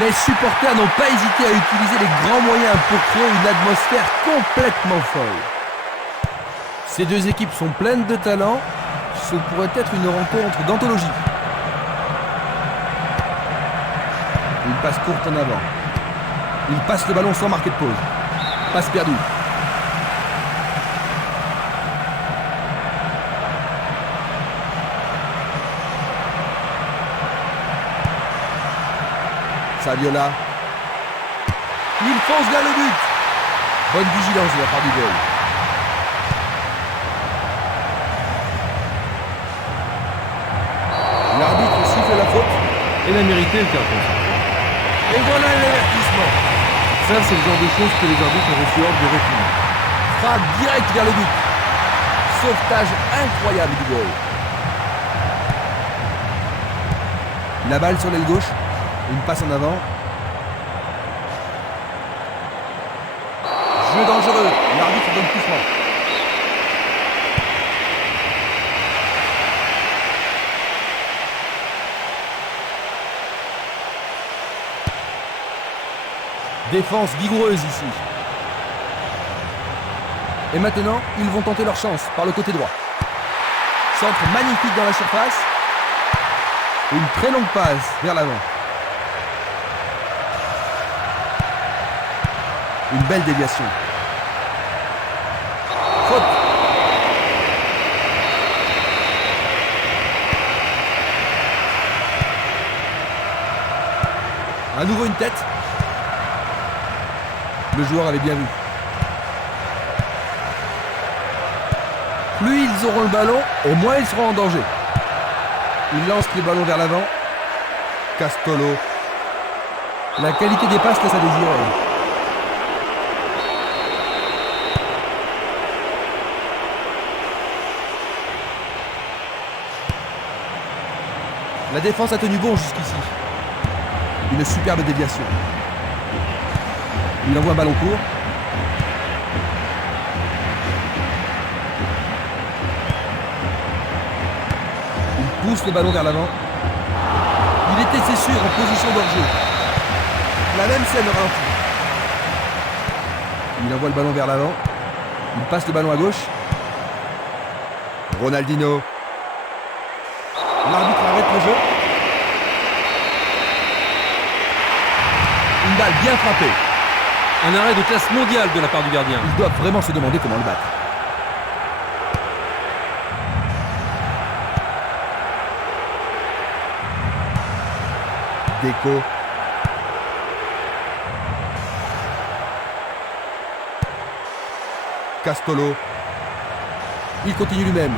Les supporters n'ont pas hésité à utiliser les grands moyens pour créer une atmosphère complètement folle. Ces deux équipes sont pleines de talent. Ce pourrait être une rencontre d'anthologie. Une passe courte en avant. Il passe le ballon sans marquer de pause. Passe perdue. Saviola. Il fonce vers le but. Bonne vigilance de la part du goal. L'arbitre siffle la faute. Il a mérité le carton. Et voilà l'avertissement. Ça, c'est le genre de choses que les arbitres ont reçu ordre de retenir. Frappe direct vers le but. Sauvetage incroyable du goal. La balle sur l'aile gauche. Une passe en avant. Jeu dangereux. L'arbitre donne plus franc. Défense vigoureuse ici. Et maintenant, ils vont tenter leur chance par le côté droit. Centre magnifique dans la surface. Une très longue passe vers l'avant. Une belle déviation. Faute. À nouveau une tête. Le joueur avait bien vu. Plus ils auront le ballon, et moins ils seront en danger. Il lance le ballon vers l'avant. Castolo. La qualité des passes laisse à désirer. La défense a tenu bon jusqu'ici. Une superbe déviation. Il envoie un ballon court. Il pousse le ballon vers l'avant. Il était, c'est sûr, en position d'hors-jeu. La même scène au ralenti. Il envoie le ballon vers l'avant. Il passe le ballon à gauche. Ronaldinho. L'arbitre arrête le jeu. Une balle bien frappée. Un arrêt de classe mondiale de la part du gardien. Ils doivent vraiment se demander comment le battre. Deco. Castolo. Il continue lui-même.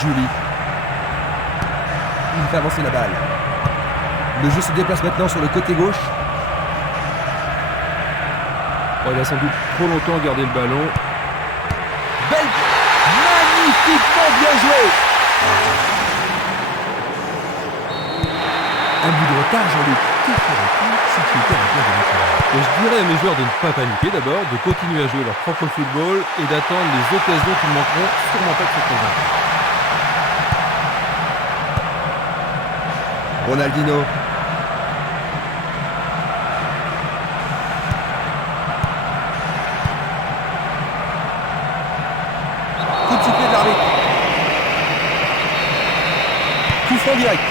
Julie. Il fait avancer la balle. Le jeu se déplace maintenant sur le côté gauche. Oh, il a sans doute trop longtemps gardé le ballon. Belle, magnifiquement bien joué. Un bout de retard, Jean-Luc. Que ferais-tu si tu étais à la place de notre... Et je dirais à mes joueurs de ne pas paniquer d'abord, de continuer à jouer leur propre football et d'attendre les occasions qui manqueront sûrement pas de se convaincre. Ronaldinho. Coup de sifflet de l'arbitre. Coup franc direct.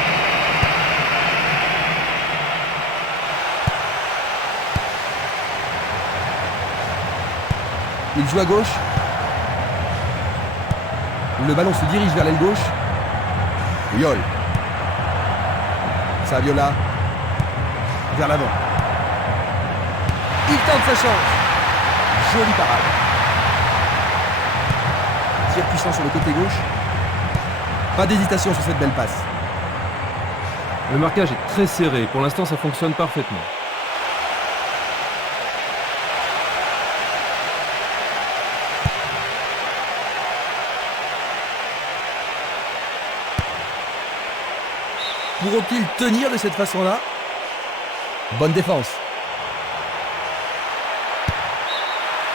Il joue à gauche. Le ballon se dirige vers l'aile gauche. Yol. Saviola. Vers l'avant. Il tente sa chance. Jolie parade. Tir puissant sur le côté gauche. Pas d'hésitation sur cette belle passe. Le marquage est très serré. Pour l'instant, ça fonctionne parfaitement. Pourront-ils tenir de cette façon-là? Bonne défense.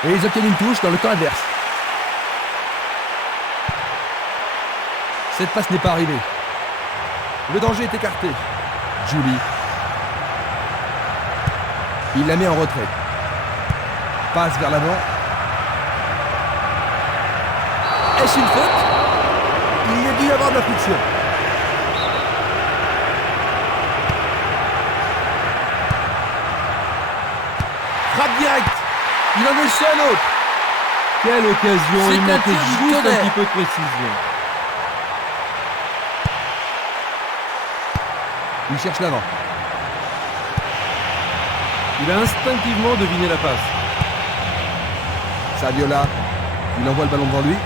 Et ils obtiennent une touche dans le camp adverse. Cette passe n'est pas arrivée. Le danger est écarté. Julie. Il la met en retrait. Passe vers l'avant. Est-ce une faute? Il y a dû y avoir de la friction. Frappe directe. Il en est un autre. Quelle occasion, C'est il un manquait tir du juste un tonnerre. petit peu de précision. Il cherche l'avant. Il a instinctivement deviné la passe. Saviola. Il envoie le ballon devant lui.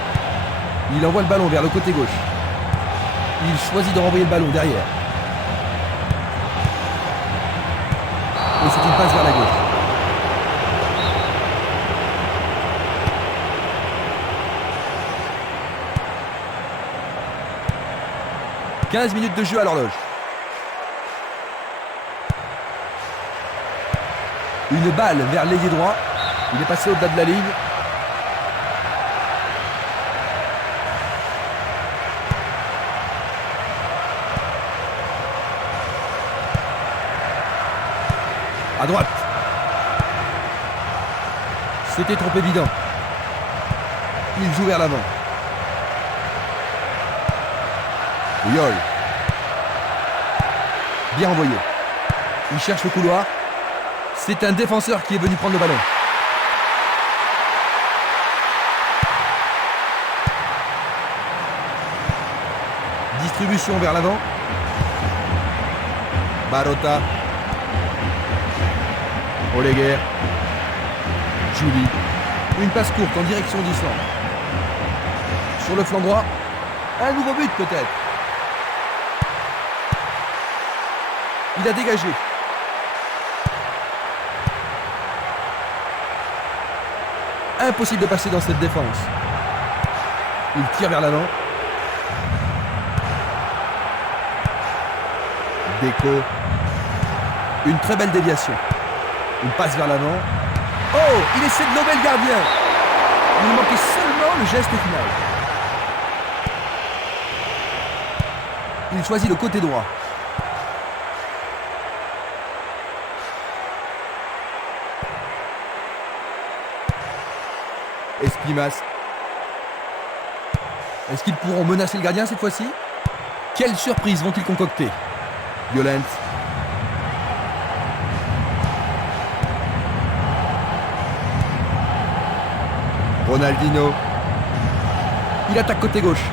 Il envoie le ballon vers le côté gauche. Il choisit de renvoyer le ballon derrière. Et c'est une passe vers la gauche. « 15 minutes de jeu à l'horloge. Une balle vers l'ailier droit. Il est passé au-delà de la ligne. À droite. C'était trop évident. Il joue vers l'avant. Yol. Bien envoyé. Il cherche le couloir. C'est un défenseur qui est venu prendre le ballon. Distribution vers l'avant. Barota. Oleguer. Julie. Une passe courte en direction du centre. Sur le flanc droit. Un nouveau but peut-être. Il a dégagé. Impossible de passer dans cette défense. Il tire vers l'avant. Déco. Une très belle déviation. Une passe vers l'avant. Oh, il essaie de lever le gardien. Il manquait seulement le geste final. Il choisit le côté droit. Espimas. Est-ce qu'ils pourront menacer le gardien cette fois-ci? Quelle surprise vont-ils concocter? Violent. Ronaldinho. Il attaque côté gauche.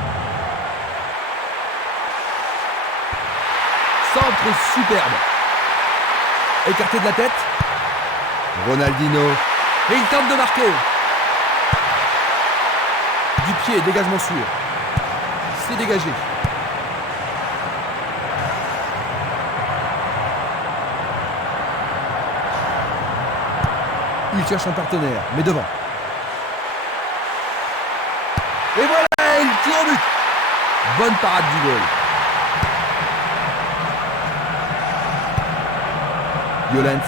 Centre superbe. Écarté de la tête. Ronaldinho. Et il tente de marquer. Du pied, dégagement sûr. C'est dégagé. Il cherche un partenaire, mais devant. Et voilà, il tire au but. Bonne parade du goal. Violent.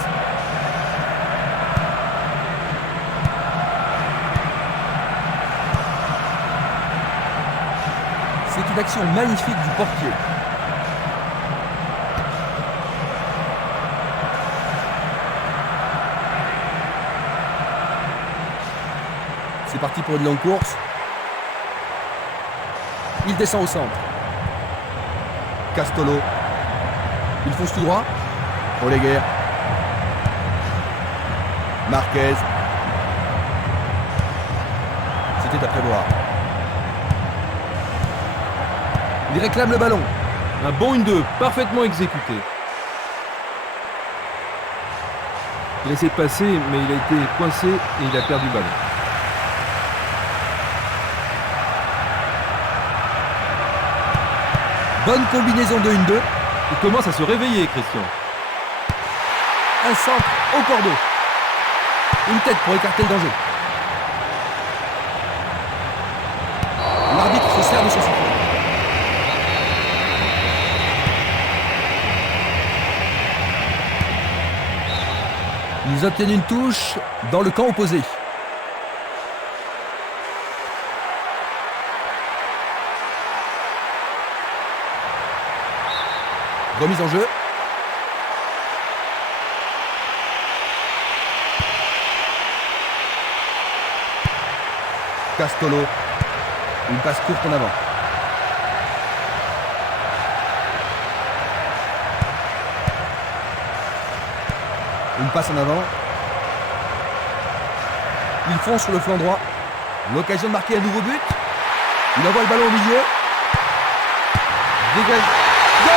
C'est une action magnifique du portier. C'est parti pour une longue course. Il descend au centre. Castolo. Il fonce tout droit. Oleguer. Marquez. C'était à prévoir. Il réclame le ballon. Un bon 1-2, parfaitement exécuté. Il essaie de passer, mais il a été coincé et il a perdu le ballon. Bonne combinaison de 1-2. Il commence à se réveiller, Christian. Un centre au cordeau. Une tête pour écarter le danger. L'arbitre se sert de son sifflet. Ils obtiennent une touche dans le camp opposé. Remise en jeu. Castolo. Une passe courte en avant. Une passe en avant. Ils font sur le flanc droit. L'occasion de marquer un nouveau but. Il envoie le ballon au milieu. Dégage. Goal!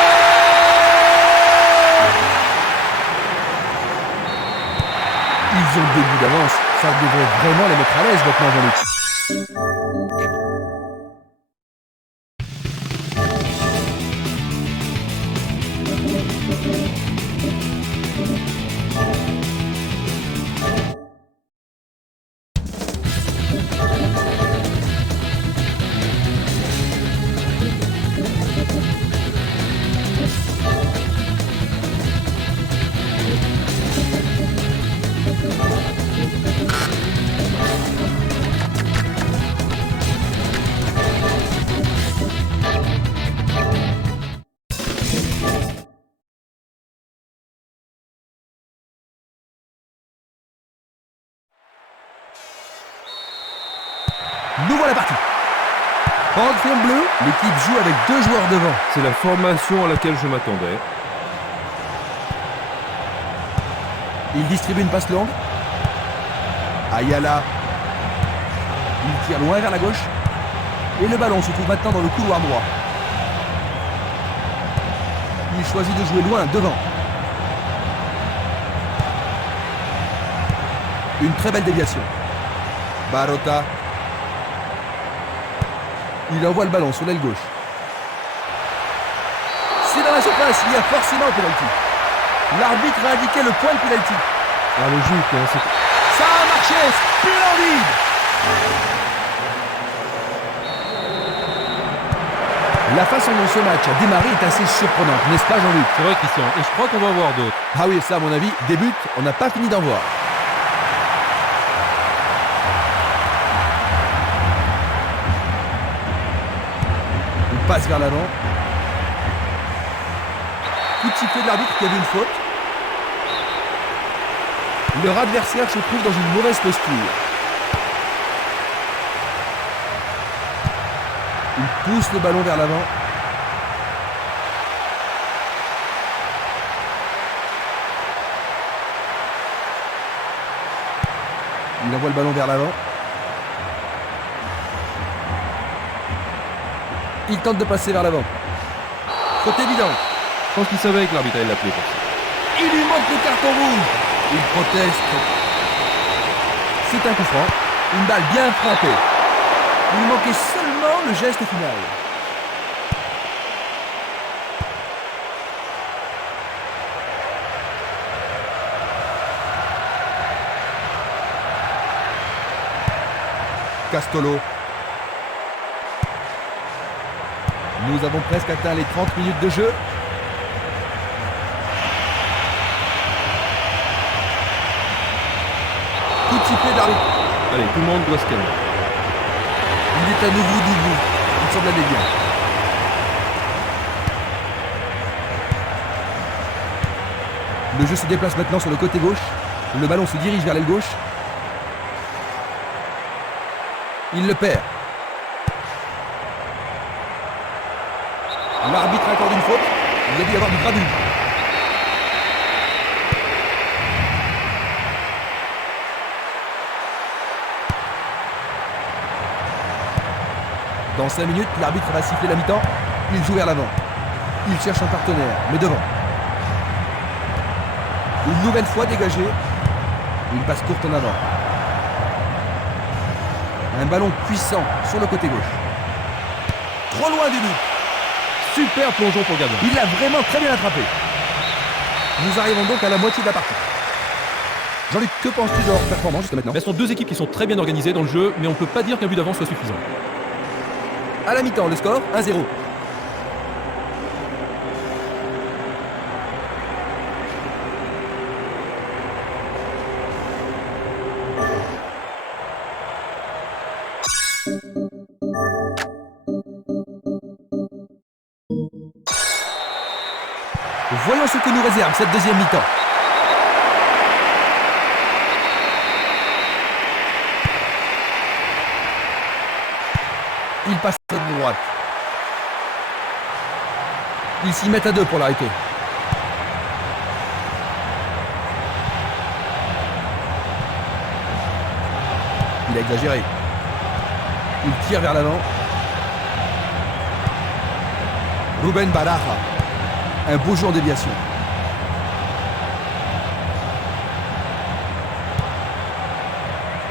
Ils ont 2 buts d'avance. Ça devrait vraiment les mettre à l'aise maintenant, Jean-Luc. Nous voilà partis. Bande fond bleu, l'équipe joue avec 2 joueurs devant. C'est la formation à laquelle je m'attendais. Il distribue une passe longue. Ayala. Il tire loin vers la gauche. Et le ballon se trouve maintenant dans le couloir droit. Il choisit de jouer loin, devant. Une très belle déviation. Barota. Il envoie le ballon sur l'aile gauche. C'est dans la surface, il y a forcément penalty. L'arbitre a indiqué le point de penalty. Ah, logique, hein, ça a marché, splendide. La façon dont ce match a démarré est assez surprenante, n'est-ce pas Jean-Luc? C'est vrai Christian, et je crois qu'on va en voir d'autres. Ah oui, ça à mon avis, des buts, on n'a pas fini d'en voir. On passe vers l'avant. Coup de sifflet de l'arbitre qui a vu une faute. Leur adversaire se trouve dans une mauvaise posture. Il pousse le ballon vers l'avant. Il envoie le ballon vers l'avant. Il tente de passer vers l'avant. Faute évidente. Je pense qu'il savait que l'arbitre allait l'appeler pour ça. Il lui montre le carton rouge. Il proteste. C'est un coup franc. Une balle bien frappée. Il manquait seulement le geste final. Castolo. Nous avons presque atteint les 30 minutes de jeu. Coup de sifflet d'arbitre. Allez, tout le monde doit se calmer. Il est à nouveau debout. Il semble aller bien. Le jeu se déplace maintenant sur le côté gauche. Le ballon se dirige vers l'aile gauche. Il le perd. L'arbitre accorde une faute. Il a dû y avoir du gravut. Dans 5 minutes, l'arbitre va siffler la mi-temps. Il joue vers l'avant. Il cherche un partenaire, mais devant. Une nouvelle fois dégagé. Une passe courte en avant. Un ballon puissant sur le côté gauche. Trop loin du but. Super plongeon pour le gardien. Il l'a vraiment très bien attrapé. Nous arrivons donc à la moitié de la partie. Jean-Luc, que penses-tu de leur performance jusqu'à maintenant? Ce sont 2 équipes qui sont très bien organisées dans le jeu, mais on ne peut pas dire qu'un but d'avance soit suffisant. À la mi-temps, le score 1-0. Voyons ce que nous réserve cette deuxième mi-temps. Il passe à droite. Ils s'y mettent à deux pour l'arrêter. Il a exagéré. Il tire vers l'avant. Rubén Baraja. Un beau jeu en déviation.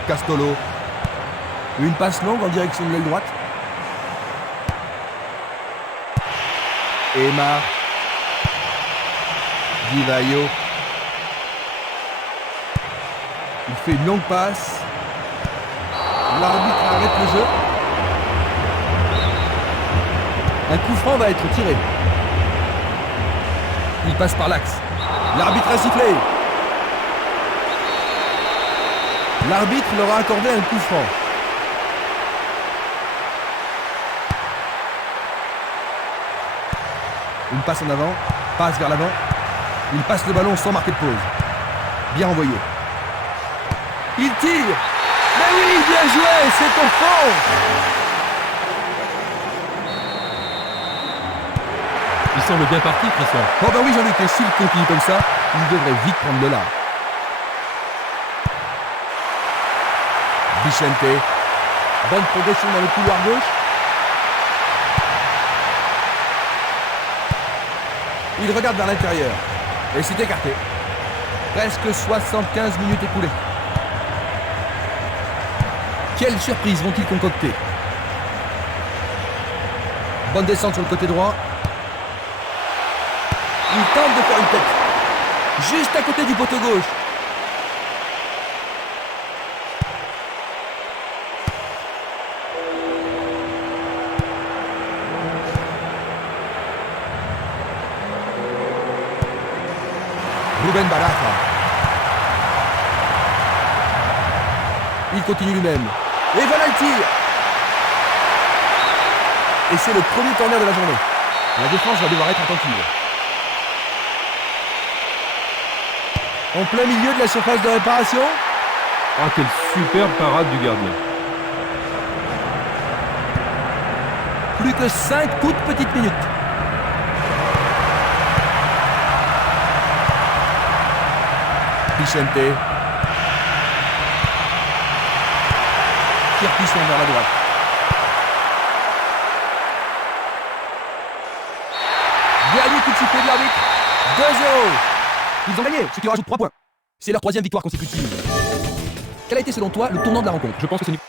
Castolo. Une passe longue en direction de l'aile droite. Emma. Di Vaio. Il fait une longue passe. L'arbitre arrête le jeu. Un coup franc va être tiré. Il passe par l'axe. L'arbitre a sifflé. L'arbitre leur a accordé un coup franc. Une passe en avant, passe vers l'avant. Il passe le ballon sans marquer de pause. Bien envoyé. Il tire. Mais oui, bien joué, c'est au fond. Il semble bien parti, Christian. Oh ben oui, Jean-Luc, et s'il continue comme ça, il devrait vite prendre le large. Vicente. Bonne progression dans le couloir gauche. Il regarde vers l'intérieur. Et c'est écarté. Presque 75 minutes écoulées. Quelle surprise vont-ils concocter? Bonne descente sur le côté droit. Il tente de faire une tête. Juste à côté du poteau gauche. Rubén Baraja. Il continue lui-même. Et voilà le tir. Et c'est le premier corner de la journée. La défense va devoir être attentive. En plein milieu de la surface de réparation. Ah, quelle superbe parade du gardien. Plus que 5 toutes petites minutes. Vicente. Tire puissant vers la droite. Dernier coup de sifflet de l'arbitre. 2-0. Ils ont gagné, ce qui leur ajoute 3 points. C'est leur 3e victoire consécutive. Quel a été selon toi le tournant de la rencontre? Je pense que c'est une...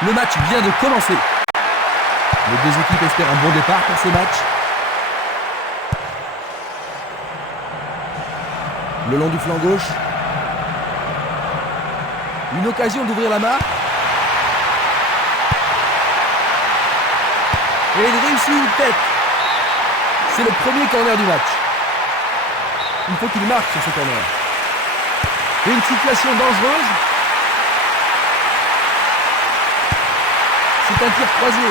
Le match vient de commencer. Les deux équipes espèrent un bon départ pour ce match. Le long du flanc gauche. Une occasion d'ouvrir la marque. Et il réussit une tête. C'est le premier corner du match. Il faut qu'il marque sur ce corner. Une situation dangereuse. C'est un tir croisé.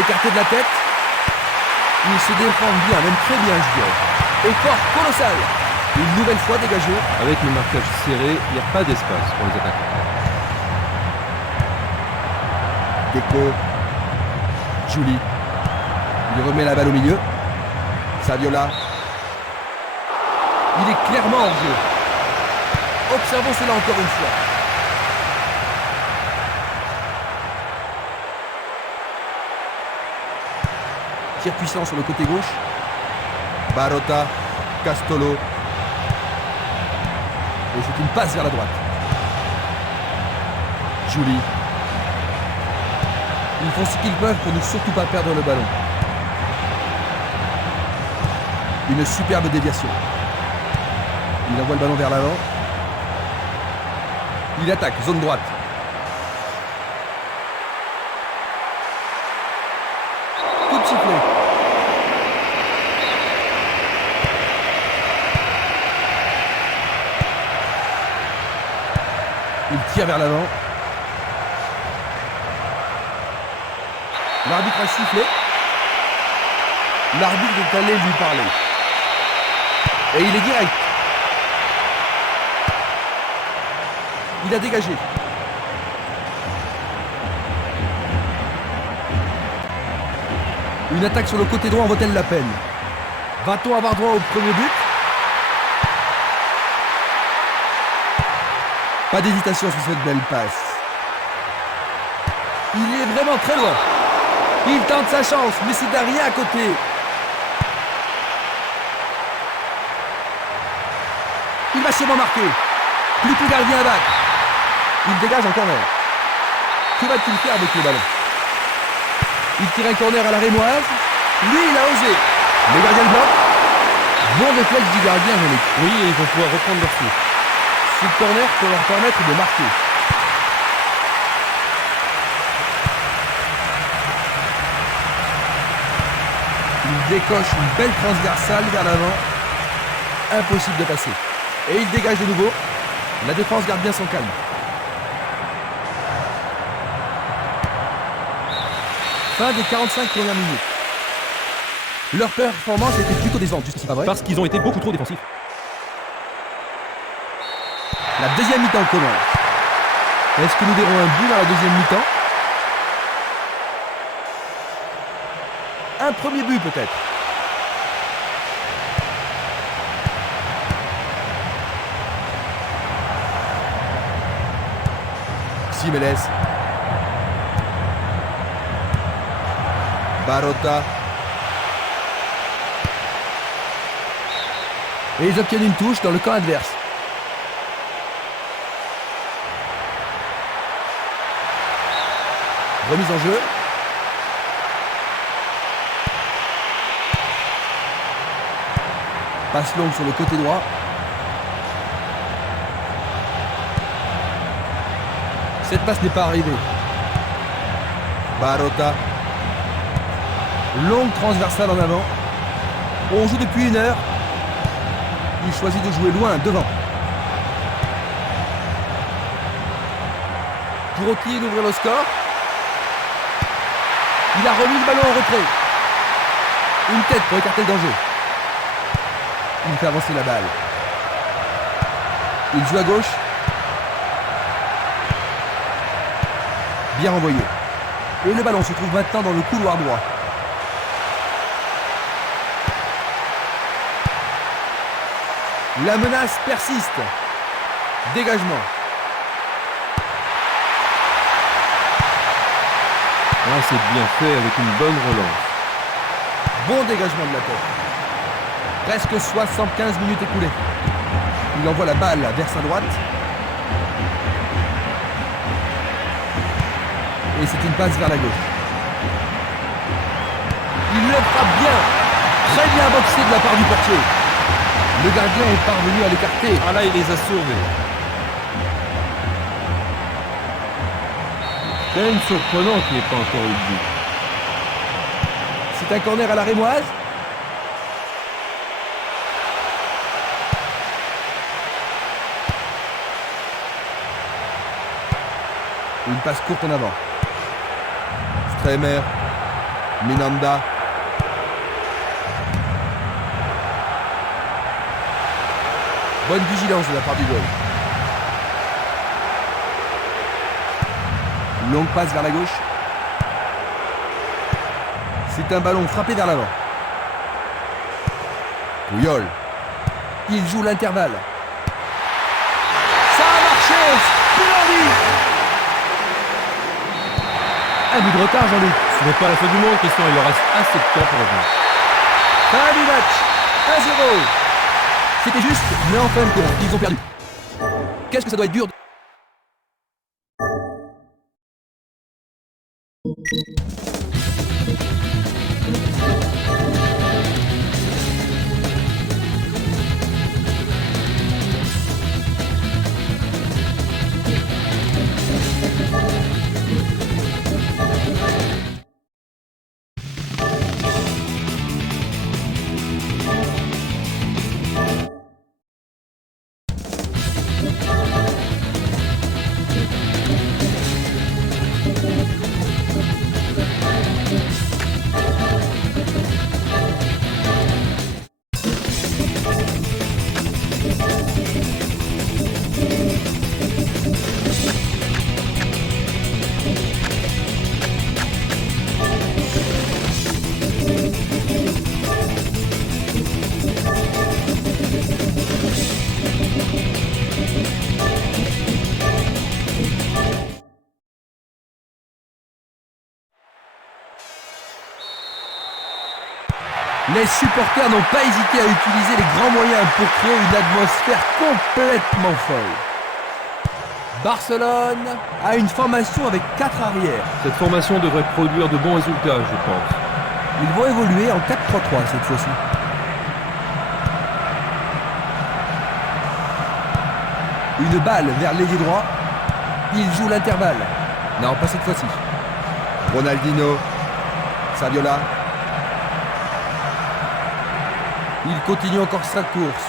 Écarté de la tête. Ils se défendent bien, même très bien, je dirais. Effort colossal. Une nouvelle fois dégagé. Avec le marquage serré, il n'y a pas d'espace pour les attaquants. Deco. Julie. Il remet la balle au milieu. Saviola. Il est clairement hors jeu. Observons cela encore une fois. Tir puissant sur le côté gauche. Barotta. Castolo. Et c'est une passe vers la droite. Julie. Ils font ce qu'ils peuvent pour ne surtout pas perdre le ballon. Une superbe déviation. Il envoie le ballon vers l'avant. Il attaque, zone droite. Coup de sifflet. Il tire vers l'avant. L'arbitre a sifflé. L'arbitre est allé lui parler. Et il est direct. Il a dégagé. Une attaque sur le côté droit en vaut-elle la peine? Va-t-on avoir droit au premier but? Pas d'hésitation sur cette belle passe. Il est vraiment très loin. Il tente sa chance, mais c'est rien à côté. Il va sûrement marquer. Plus que gardien à battre. Il dégage en corner. Que va-t-il faire avec le ballon? Il tire un corner à la rémoise. Lui, il a osé. Le gardien bloque. Bon réflexe du gardien, Jean-Luc. Oui, et ils vont pouvoir reprendre leur souffle. Ce corner peut leur permettre de marquer. Il décoche une belle transversale vers l'avant. Impossible de passer. Et il dégage de nouveau. La défense garde bien son calme. Fin des 45 premières minutes. Leur performance était plutôt décevante, jusqu'ici, pas vrai? Parce qu'ils ont été beaucoup trop défensifs. La deuxième mi-temps commence. Est-ce que nous verrons un but dans la deuxième mi-temps? Un premier but peut-être. Jiménez. Barotta. Et ils obtiennent une touche dans le camp adverse. Remise en jeu. Passe longue sur le côté droit. Cette passe n'est pas arrivée. Barotta. Longue transversale en avant. On joue depuis 1 heure. Il choisit de jouer loin, devant. Pour d'ouvrir le score. Il a remis le ballon en retrait. Une tête pour écarter le danger. Il fait avancer la balle. Il joue à gauche. Bien renvoyé. Et le ballon se trouve maintenant dans le couloir droit. La menace persiste. Dégagement. Ah, c'est bien fait avec une bonne relance. Bon dégagement de la tête. Presque 75 minutes écoulées. Il envoie la balle vers sa droite. Et c'est une passe vers la gauche. Il le frappe bien. Très bien boxé de la part du portier. Le gardien est parvenu à l'écarter. Ah là, il les a sauvés. C'est même surprenant qu'il n'y ait pas encore eu de but. C'est un corner à la rémoise. Une passe courte en avant. Stremer. Minanda. Bonne vigilance de la part du goal. Longue passe vers la gauche. C'est un ballon frappé vers l'avant. Puyol. Il joue l'intervalle. Ça a marché. Splendide. Un but de retard, Jean-Luc. Ce n'est pas la fin du monde, Christian, il leur reste assez de temps pour revenir. Fin du match. 1-0. C'était juste, mais en fin de compte, ils ont perdu. Qu'est-ce que ça doit être dur. Les supporters n'ont pas hésité à utiliser les grands moyens pour créer une atmosphère complètement folle. Barcelone a une formation avec 4 arrières. Cette formation devrait produire de bons résultats, je pense. Ils vont évoluer en 4-3-3 cette fois-ci. Une balle vers l'ailier droit. Il joue l'intervalle. Non, pas cette fois-ci. Ronaldinho. Saviola. Il continue encore sa course.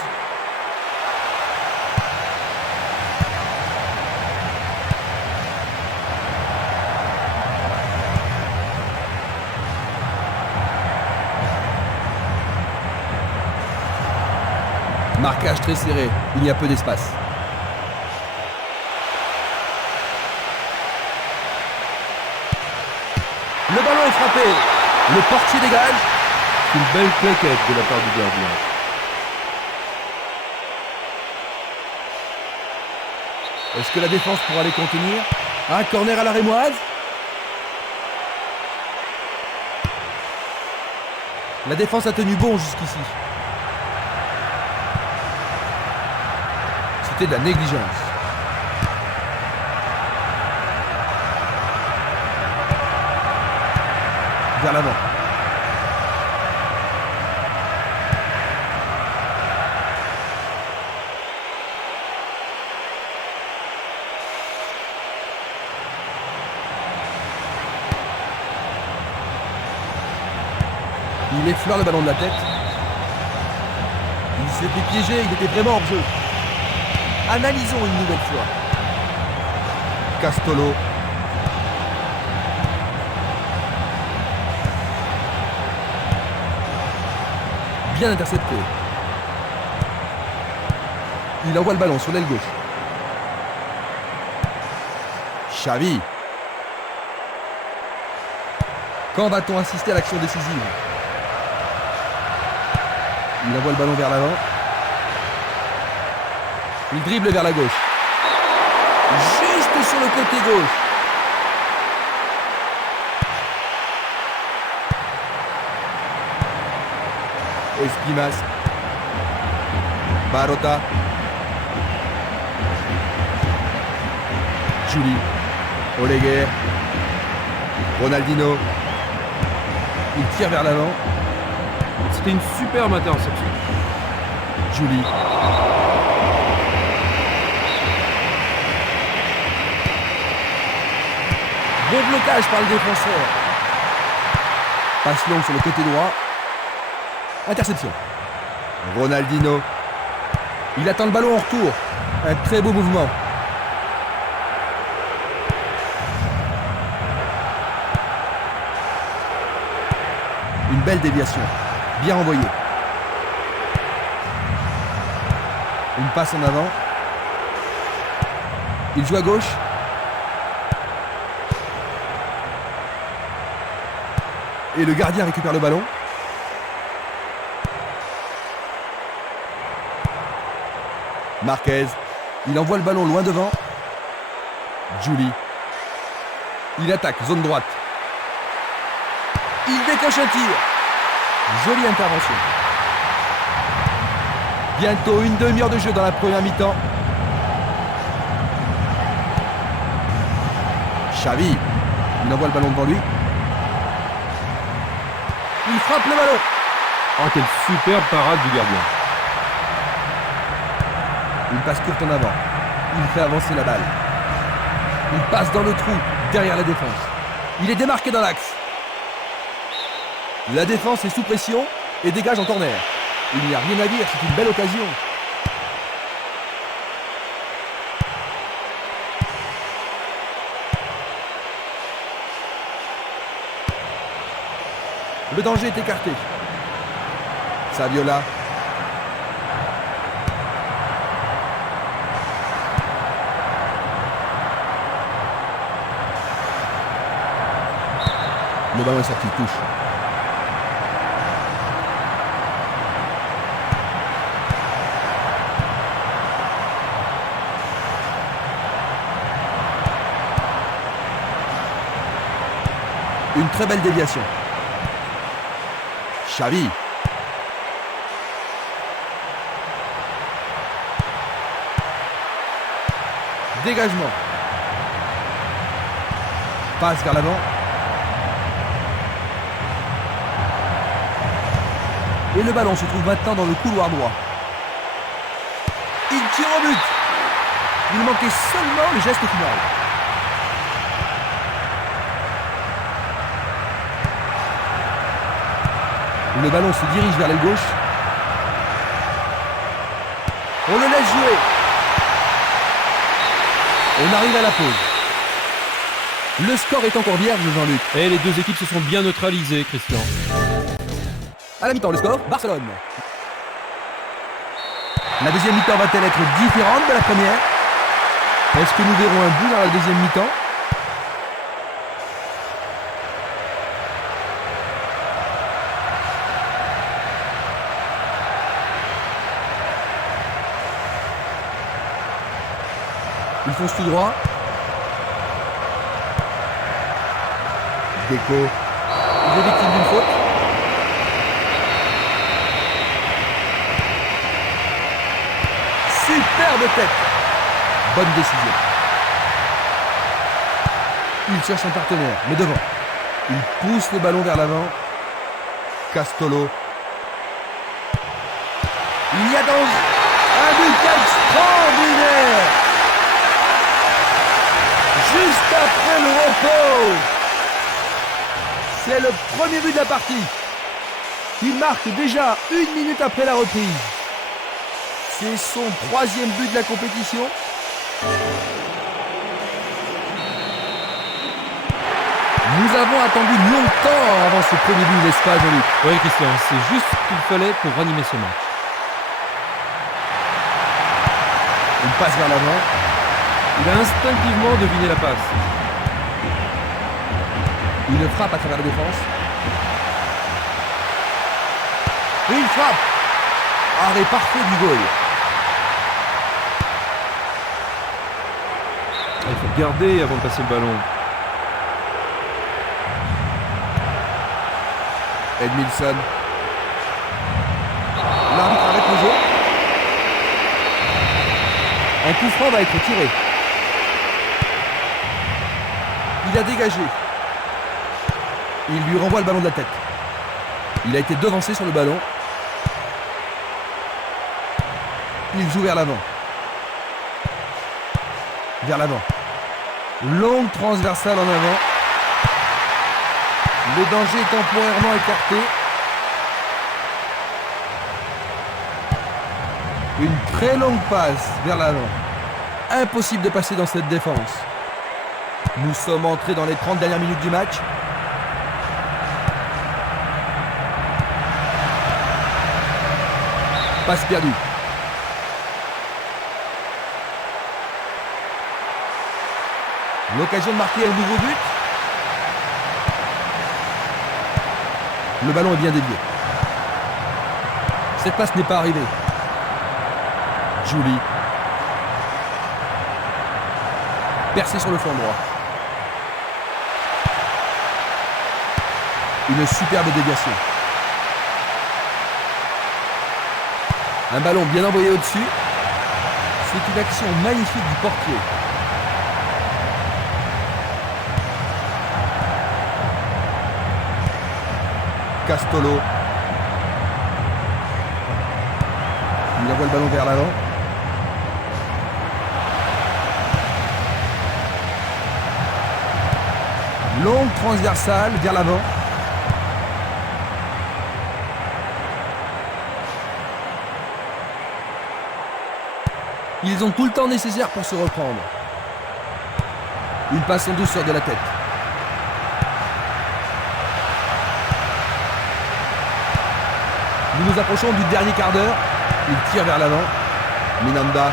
Marquage très serré, il y a peu d'espace. Le ballon est frappé. Le portier dégage. Une belle claquette de la part du gardien. Est-ce que la défense pourra les contenir? Un corner à la rémoise. La défense a tenu bon jusqu'ici. C'était de la négligence. Vers l'avant. Il effleure le ballon de la tête. Il s'est fait piéger, il était vraiment hors jeu. Analysons une nouvelle fois. Castolo. Bien intercepté. Il envoie le ballon sur l'aile gauche. Xavi. Quand va-t-on assister à l'action décisive? Il envoie le ballon vers l'avant. Il dribble vers la gauche. Juste sur le côté gauche. Espinas. Barota. Juli. Oleguer. Ronaldinho. Il tire vers l'avant. C'était une superbe interception. Juli. Bon blocage par le défenseur. Passe longue sur le côté droit. Interception. Ronaldinho. Il attend le ballon en retour. Un très beau mouvement. Une belle déviation. Bien envoyée. Une passe en avant. Il joue à gauche. Et le gardien récupère le ballon. Marquez. Il envoie le ballon loin devant. Julie. Il attaque, zone droite. Il décoche un tir. Jolie intervention. Bientôt une demi-heure de jeu dans la première mi-temps. Xavi. Il envoie le ballon devant lui. Il frappe le ballon. Oh, quelle superbe parade du gardien. Une passe courte en avant. Il fait avancer la balle. Il passe dans le trou, derrière la défense. Il est démarqué dans l'axe. La défense est sous pression et dégage en corner. Il n'y a rien à dire, c'est une belle occasion. Le danger est écarté. Saviola. Le ballon est sorti, touche. Une très belle déviation. Xavi. Dégagement. Passe vers l'avant. Et le ballon se trouve maintenant dans le couloir droit. Il tire au but. Il manquait seulement le geste final. Le ballon se dirige vers l'aile gauche. On le laisse jouer. On arrive à la pause. Le score est encore vierge, Jean-Luc. Et les deux équipes se sont bien neutralisées, Christian. À la mi-temps, le score, Barcelone. La deuxième mi-temps va-t-elle être différente de la première? Est-ce que nous verrons un but dans la deuxième mi-temps? Il fonce tout droit. Deco. Il est victime d'une faute. Superbe tête. Bonne décision. Il cherche son partenaire, mais devant. Il pousse le ballon vers l'avant. Castolo. Il y a danger. Un but extraordinaire. Juste après le repos. C'est le premier but de la partie. Il marque déjà 1 minute après la reprise. C'est son 3e but de la compétition. Nous avons attendu longtemps avant ce premier but, n'est-ce pas, Jean-Luc? Oui, Christian, c'est juste ce qu'il fallait pour ranimer ce match. On passe vers l'avant. Il a instinctivement deviné la passe. Une frappe à travers la défense. Et une frappe. Arrêt parfait du goal. Il faut garder avant de passer le ballon. Edmilson. L'arbitre arrête le jeu. Un coup franc va être tiré. Il a dégagé. Il lui renvoie le ballon de la tête. Il a été devancé sur le ballon. Il joue vers l'avant. Vers l'avant. Longue transversale en avant. Le danger est temporairement écarté. Une très longue passe vers l'avant. Impossible de passer dans cette défense. Nous sommes entrés dans les 30 dernières minutes du match. Passe perdue. L'occasion de marquer un nouveau but. Le ballon est bien dévié. Cette passe n'est pas arrivée. Julie. Percé sur le flanc droit. Une superbe déviation. Un ballon bien envoyé au-dessus. C'est une action magnifique du portier. Castolo. Il envoie le ballon vers l'avant. Longue transversale vers l'avant. Ils ont tout le temps nécessaire pour se reprendre. Une passe en douceur de la tête. Nous nous approchons du dernier quart d'heure. Il tire vers l'avant. Minanda.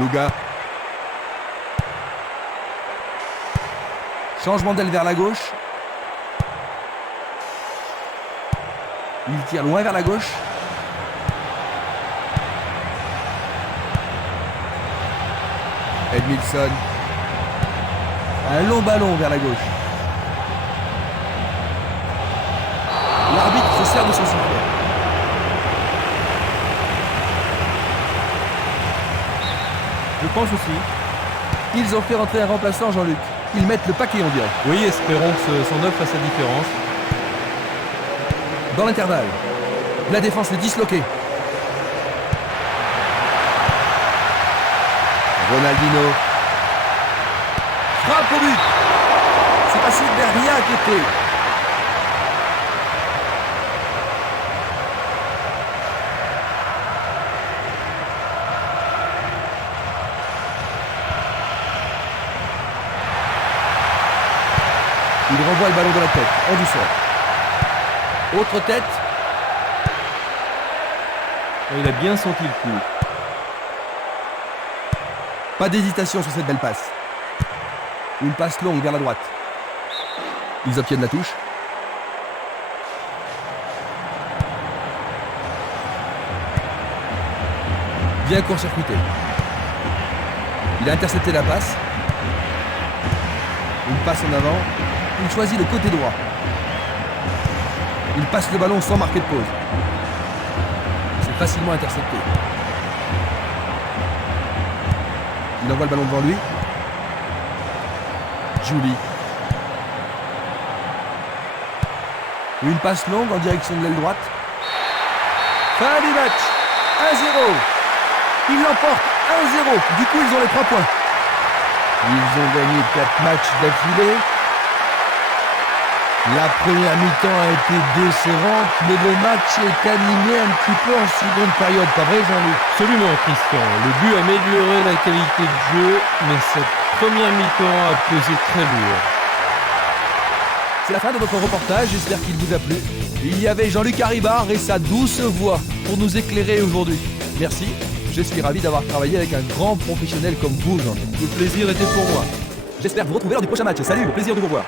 Luga. Changement d'aile vers la gauche. Il tire loin vers la gauche. Edmilson. Un long ballon vers la gauche. L'arbitre se sert de son sifflet. Je pense aussi. Ils ont fait rentrer un remplaçant, Jean-Luc. Ils mettent le paquet, on dirait. Oui, espérons que son œuvre fasse la différence. Dans l'intervalle, la défense est disloquée. Ronaldinho. Frappe au but. C'est passé derrière à côté. Il renvoie le ballon de la tête, en douceur. Autre tête. Il a bien senti le coup. Pas d'hésitation sur cette belle passe. Une passe longue vers la droite. Ils obtiennent la touche. Bien court-circuité. Il a intercepté la passe. Une passe en avant. Il choisit le côté droit. Il passe le ballon sans marquer de pause. C'est facilement intercepté. Il envoie le ballon devant lui. Julie. Une passe longue en direction de l'aile droite. Fin du match. 1-0. Ils l'emportent 1-0. Du coup, ils ont les 3 points. Ils ont gagné 4 matchs d'affilée. La première mi-temps a été décevante, mais le match est animé un petit peu en seconde période, pas vrai Jean-Luc? Absolument, Christian. Le but a amélioré la qualité de jeu, mais cette première mi-temps a pesé très lourd. C'est la fin de notre reportage, j'espère qu'il vous a plu. Il y avait Jean-Luc Haribard et sa douce voix pour nous éclairer aujourd'hui. Merci, je suis ravi d'avoir travaillé avec un grand professionnel comme vous, Jean-Luc. Le plaisir était pour moi. J'espère vous retrouver lors du prochain match. Salut, au plaisir de vous voir.